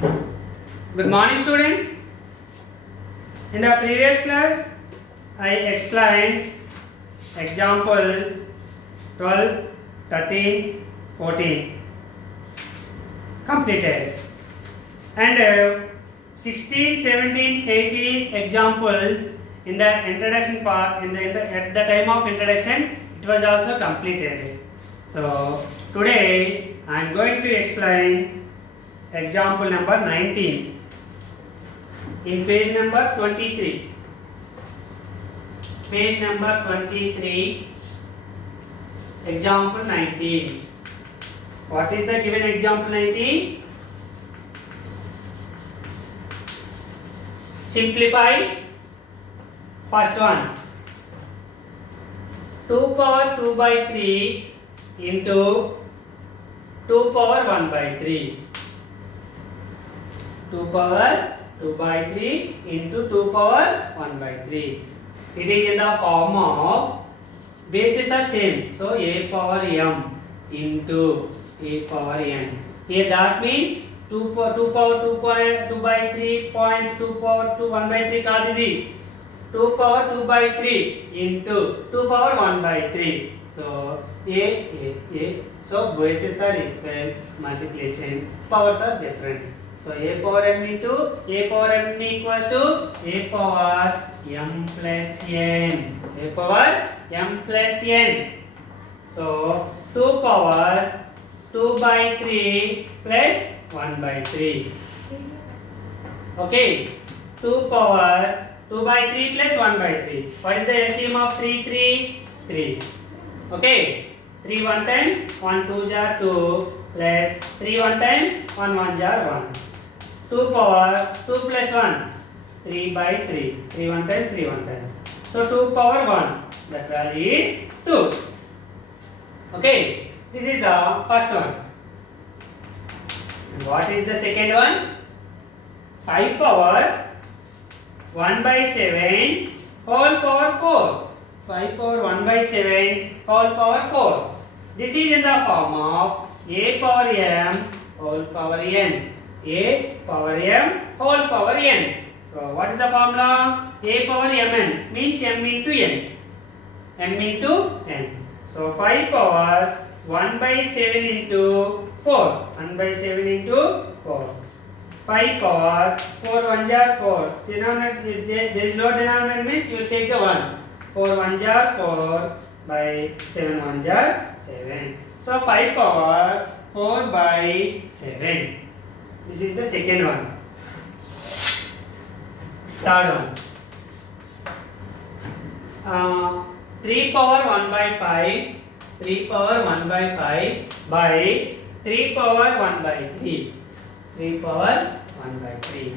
Good morning, students. In the previous class, I explained example 12, 13, 14 completed, and 16, 17, 18 examples in the introduction part. At the time of introduction, it was also completed. So today I am going to explain example number 19 in page number 23. Page number 23, example 19. What is the given example 19? Simplify first one. 2 power 2 by 3 into 2 power 1 by 3. 2 power 2 by 3 into 2 power 1 by 3. It is in the form of bases are same. So a power m into a power n. Here that means 2 power 2 by 3 point 2 power 2 1 by 3 కాదు ఇది 2 power 2 by 3 into 2 power 1 by 3. So a. So bases are equal, multiplication powers are different. So a power m into a power m equals to a power m plus n. A power m plus n. So 2 power 2 by 3 plus 1 by 3. Okay. 2 power 2 by 3 plus 1 by 3. What is the LCM of 3? 3. Okay. 3 1 times 1 2 jar 2 plus 3 1 times 1 1 jar 1. 2 power 2 plus 1 3 by 3. 3 1 times 3 1 times. So 2 power 1. That value is 2. Okay. This is the first one. And what is the second one? 5 power 1 by 7 whole power 4. 5 power 1 by 7 whole power 4. This is in the form of a power m whole power n. A power m whole power n. So what is the formula? A power mn means m into n. M into n. So 5 power 1 by 7 into 4. 1 by 7 into 4. 5 power 4 1 jar 4. Denominator, there is no denominator means you will take the 1. 4 1 jar 4 by 7 1 jar 7. So 5 power 4 by 7. This is the second one. Third one. 3 power 1 by 5. 3 power 1 by 5 by 3 power 1 by 3. 3 power 1 by 3.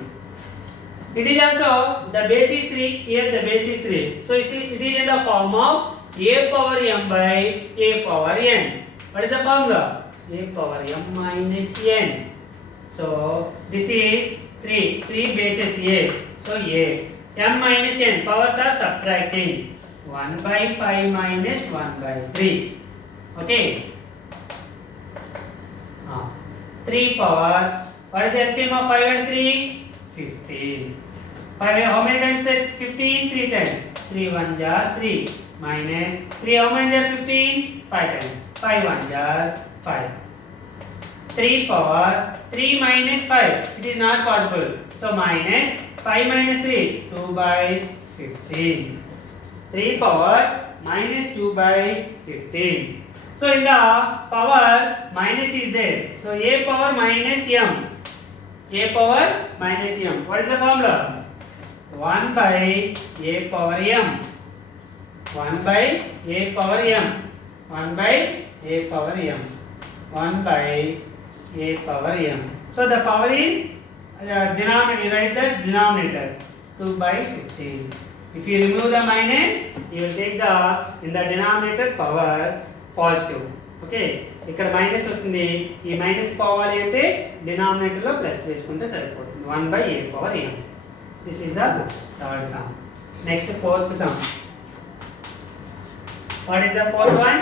It is also the base is 3. Here the base is 3. So you see it is in the form of a power m by a power n. What is the formula? A power m minus n. So this is 3 bases a. So a m minus n powers are subtracting. 1 by 5 minus 1 by 3. Okay. 3 power. What is the LCM of 5 and 3? 15. 5 how many times that 15? 3 times. 3 1 jar 3 minus 3 how many jar 15? 5 times. 5 1 jar 5. 3 power 3 minus 5. It is not possible. So minus 5 minus 3. 2 by 15. 3 power minus 2 by 15. So in the power minus is there. So a power minus m. A power minus m. What is the formula? 1 by a power m. 1 by a power m. 1 by a power m. 1 by a power m. So the power is denominator. Write the denominator 2 by 15. If you remove the minus, you will take the in the denominator power positive. Okay. ఇక్కడ minus వస్తుంది. ఈ minus పోవాలి అంటే denominator లో plus వేసుకుంటే సరిపోతుంది. 1 by a power m. This is the third sum. Next fourth sum. What is the fourth one?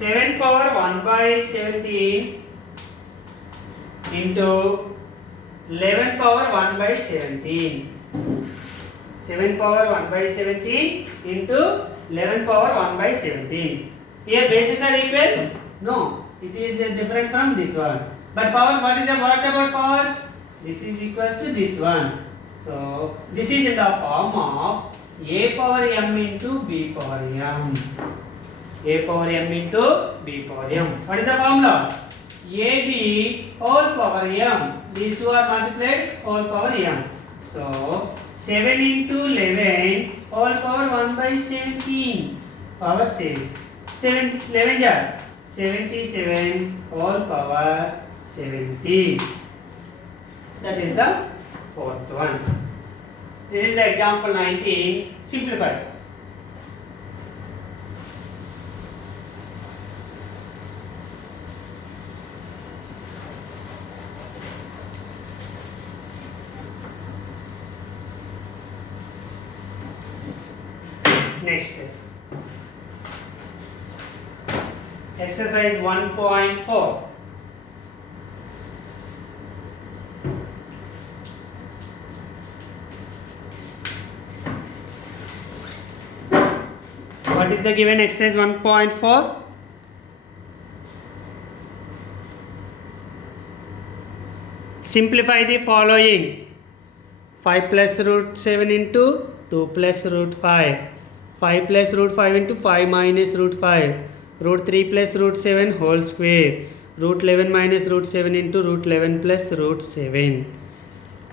7 power 1 by 17 into 11 power 1 by 17. 7 power 1 by 17 into 11 power 1 by 17. Here bases are equal? No, it is different from this one. But powers, what about powers? This is equals to this one. So this is in the form of a power m into b power m. A power m into b power m. What is the formula? AB whole power m. These two are multiplied, whole power m. So 7 into 11 whole power 1 by 17 power 7. 11 jar 77 whole power 70. That is the fourth one. This is the example 19. Simplify. Next, exercise 1.4. What is the given exercise 1.4? Simplify the following. 5 plus root 7 into 2 plus root 5. 5 plus root 5 into 5 minus root 5. Root 3 plus root 7 whole square. Root 11 minus root 7 into root 11 plus root 7.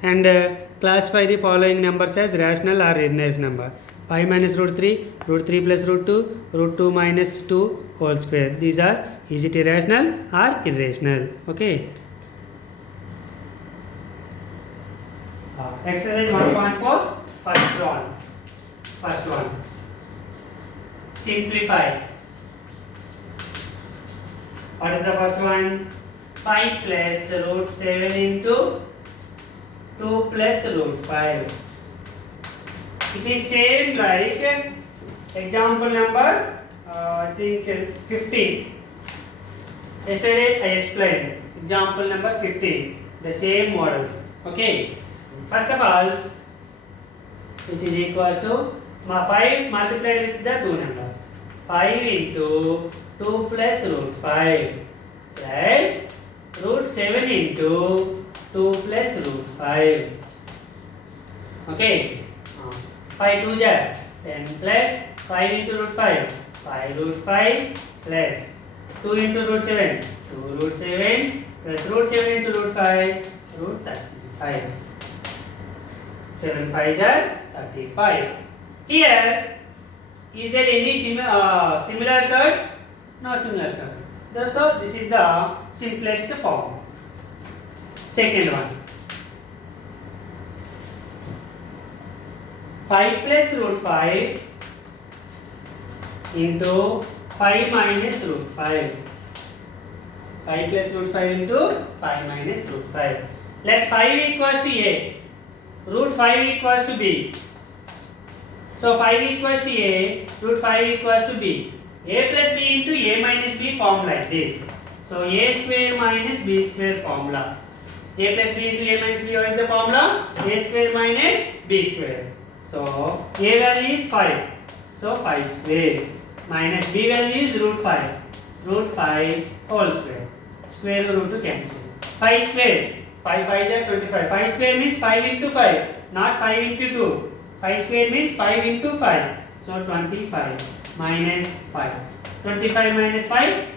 And classify the following numbers as rational or irrational number. 5 minus root 3, root 3 plus root 2, root 2 minus 2 whole square. These are, is it irrational or irrational? Okay. Exercise 1.4, first one. Simplify. What is the first one? 5 plus root 7 into 2 plus root 5. It is same like example number I think 15. Yesterday I explained example number 15. The same models. Okay. First of all, which is equals to 5 multiplied with the two numbers. 5 into 2 plus root 5 plus root 7 into 2 plus root 5. Okay. 5 2 jar 10 plus 5 into root 5. 5 root 5 plus 2 into root 7. 2 root 7 plus root 7 into root 5. Root 35. 7 5 jar 35. Here, is there any similar source? No similar source. So this is the simplest form. Second one. 5 plus root 5 into 5 minus root 5. 5 plus root 5 into 5 minus root 5. Let 5 equals to A. Root 5 equals to B. So 5 equals to A, root 5 equals to B. A plus B into A minus B form like this. So A square minus B square formula. A plus B into A minus B, what is the formula? A square minus B square. So A value is 5. So 5 square minus B value is root 5. Root 5 whole square. Square root to cancel. 5 square. 5 5 is 25. 5 square means 5 into 5. Not 5 into 2. 5 square means 5 into 5. So 25 minus 5. 25 minus 5?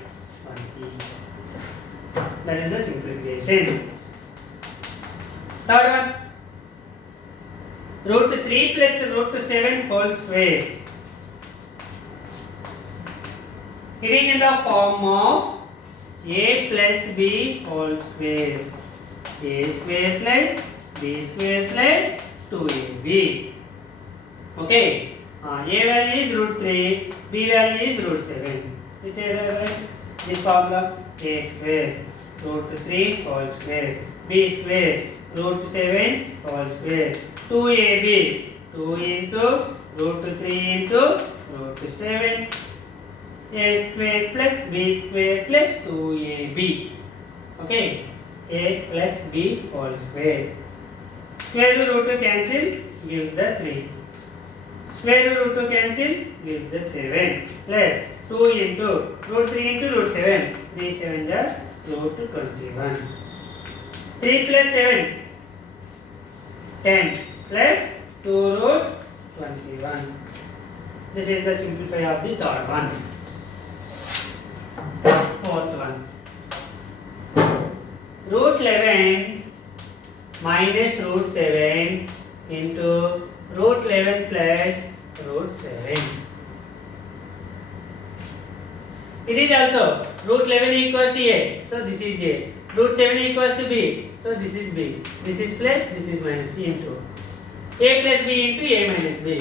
20. That is the simplification. Third one. Root 3 plus root 7 whole square. It is in the form of A plus B whole square. A square plus B square plus 2AB. Okay. A value is root 3, B value is root 7. This formula A square root 3 whole square, B square root 7 whole square, 2AB, 2 into root 3 into root 7, A square plus B square plus 2AB. Okay. a plus b whole square. Square root 2 cancel gives the 3. Square root 2 cancel gives the 7 plus 2 into root 3 into root 7. 3 7 are root 21. 3 plus 7 10 plus 2 root 21. This is the simplify of the third one. Fourth one. Root 11 minus root 7 into root 11 plus root 7. It is also root 11 equals to a, so this is a. Root 7 equals to b, so this is b. This is plus, this is minus, into a plus b into a minus b,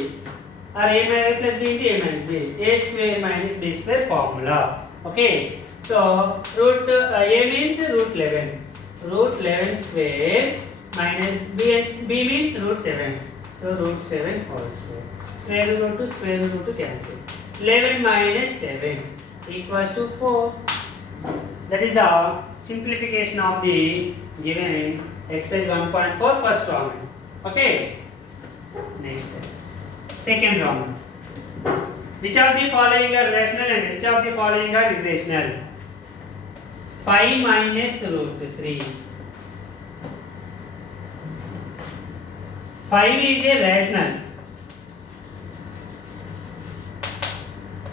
or a plus b into a minus b. A square minus b square formula. Okay, so root a means root 11. Root 11 square minus b means root 7. So root 7 whole square. Square root to square root to cancel. 11 minus 7 equals to 4. That is the simplification of the given exercise 1.4 first round. Okay. Next. Second round. Which of the following are rational and which of the following are irrational? 5 minus root 3. 5 is a rational.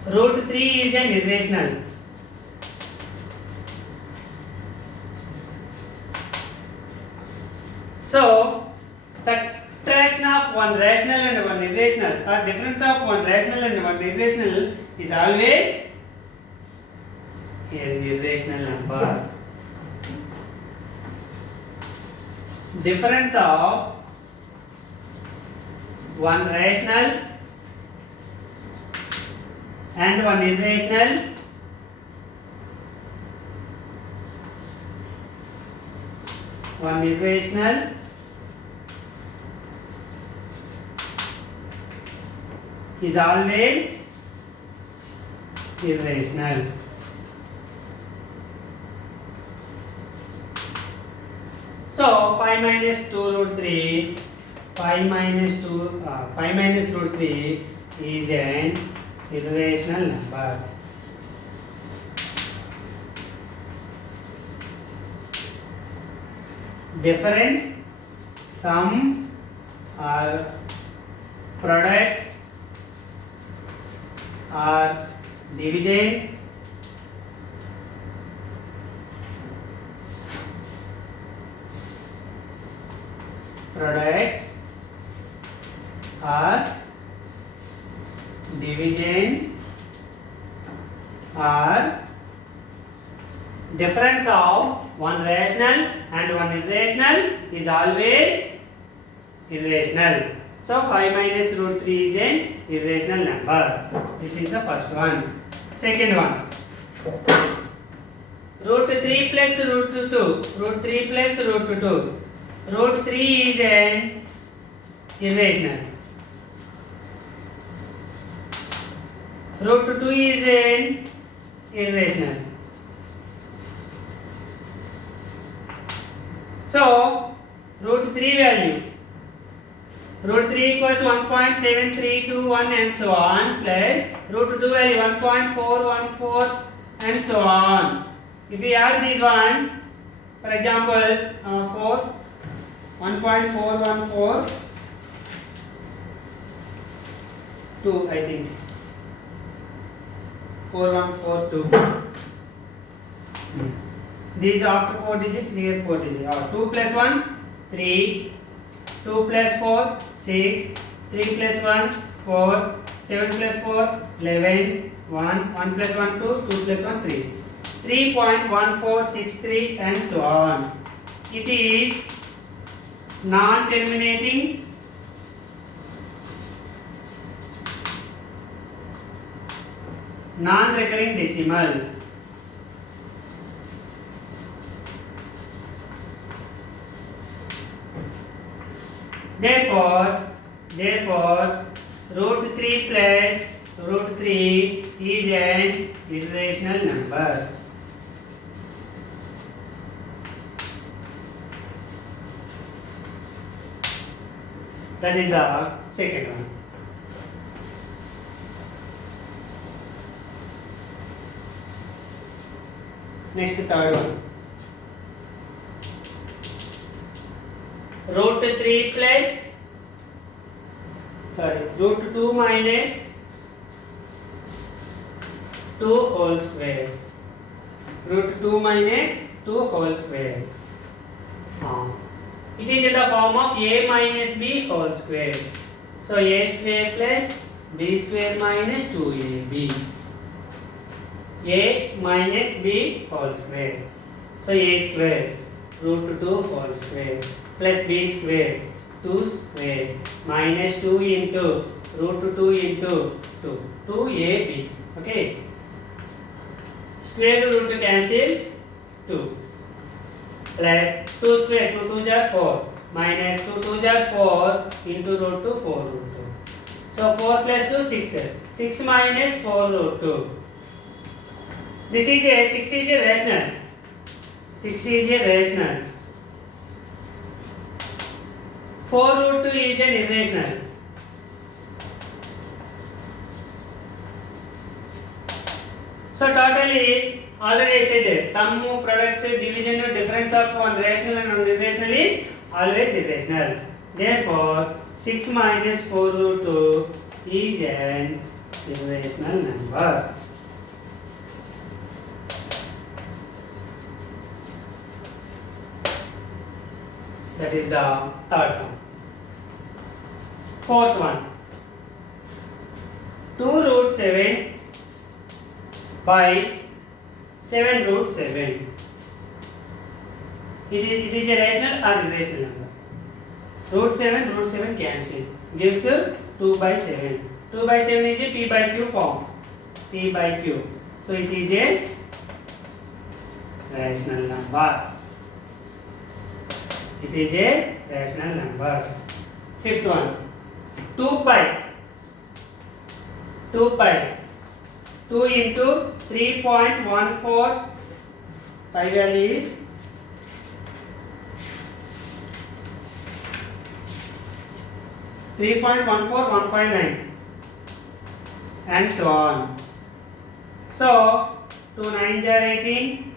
Root 3 is an irrational. So, subtraction of one rational and one irrational, or difference of one rational and one irrational is always an irrational number. Difference of one rational and one irrational is always irrational. So 5 minus 2 root 3, 5 minus root 3 is an irrational number. Difference, sum or product or division product or division or difference of one rational and one irrational is always irrational. So 5 minus root 3 is an irrational number. This is the first one. Second one. Root 3 plus root 2. Root 3 plus root 2. Root 3 is an irrational. Root 2 is an irrational. So, root 3 value. Root 3 equals 1.7321 and so on, plus root 2 value 1.414 and so on. If we add these one, for example, 1.414 2, I think 4142. These after 4 digits, here 4 digits. 2 plus 1, 3. 2 plus 4, 6. 3 plus 1, 4. 7 plus 4, 11. 1. 1 plus 1, 2. 2 plus 1, 3. 3.1463 and so on. It is non-terminating non-recurring decimal. Therefore, root 3 plus root 3 is an irrational number. That is the second one. Next, third one. Root 2 minus 2 whole square. Root 2 minus 2 whole square. It is in the form of a minus b whole square. So a square plus b square minus 2ab. A minus b whole square. So a square root 2 whole square plus b square 2 square minus 2 into root 2 into 2ab. Okay. Square root cancel 2 plus 2 square 2 2s are 4 minus 2 2s are 4 into root 2 4 root 2. So 4 plus 2 6. 6 minus 4 root 2. This is a 6 is a rational. 6 is a rational. 4 root 2 is an irrational. So totally already I said sum product division difference of one rational and one irrational is always irrational. Therefore 6 minus 4 root 2 is an irrational number. That is the third sum. Fourth one. 2 root 7 by 7 root 7. It is a rational or irrational number. Root 7 cancel. Gives 2 by 7. 2 by 7 is a p by q form. P by q. So it is a rational number. It is a rational number. Fifth one. 2 pi. 2 into 3.14. Pi value is 3.14159 and so on. So 2 9s are 18,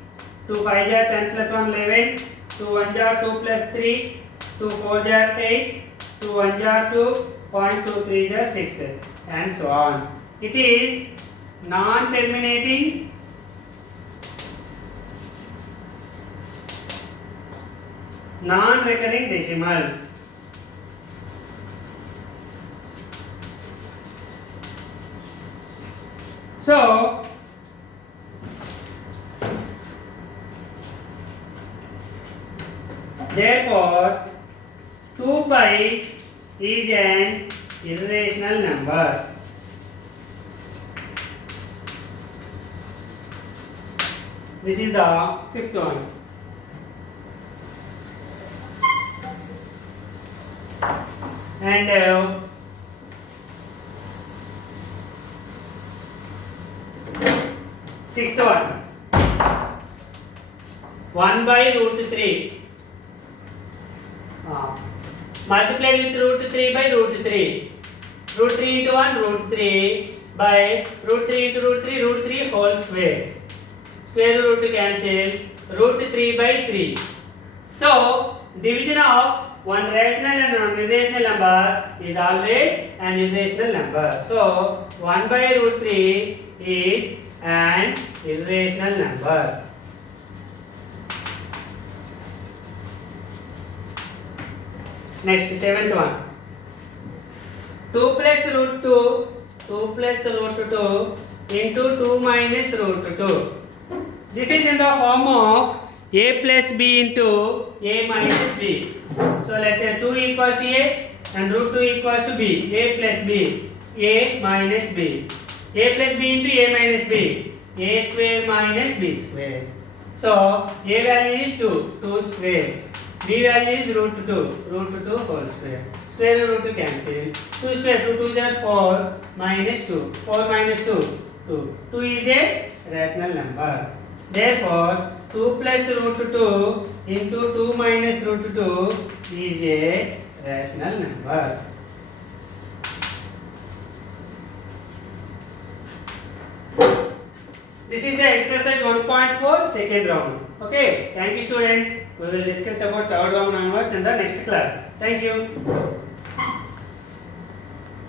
2 5s are 10 plus 1 11, 2 1s are 2 plus 3, 2 4s are 8, 2 1s are 2, 0.23s are 6 and so on. It is non-terminating non-recurring decimal. So therefore 2 pi is an irrational number. This is the fifth one. And sixth one. 1 by root 3. Multiplied with root 3 by root 3. Root 3 into 1 root 3 by root 3 into root 3 whole square. Square root cancel, root 3 by 3. So division of one rational and one irrational number is always an irrational number. So 1 by root 3 is an irrational number. Next, seventh one. 2 plus root 2 into 2 minus root 2. This is in the form of a plus b into a minus b. So let 2 equals to a and root 2 equals to b. A plus b, a minus b. A plus b into a minus b. A square minus b square. So a value is 2 square. B value is root 2 whole square. Square root cancel. 2 square, 2 2s are 4 minus 2. 4 minus 2, 2. 2 is a rational number. Therefore, 2 plus root 2 into 2 minus root 2 is a rational number. This is the exercise 1.4 second round. Okay, thank you students. We will discuss about third round onwards in the next class. Thank you.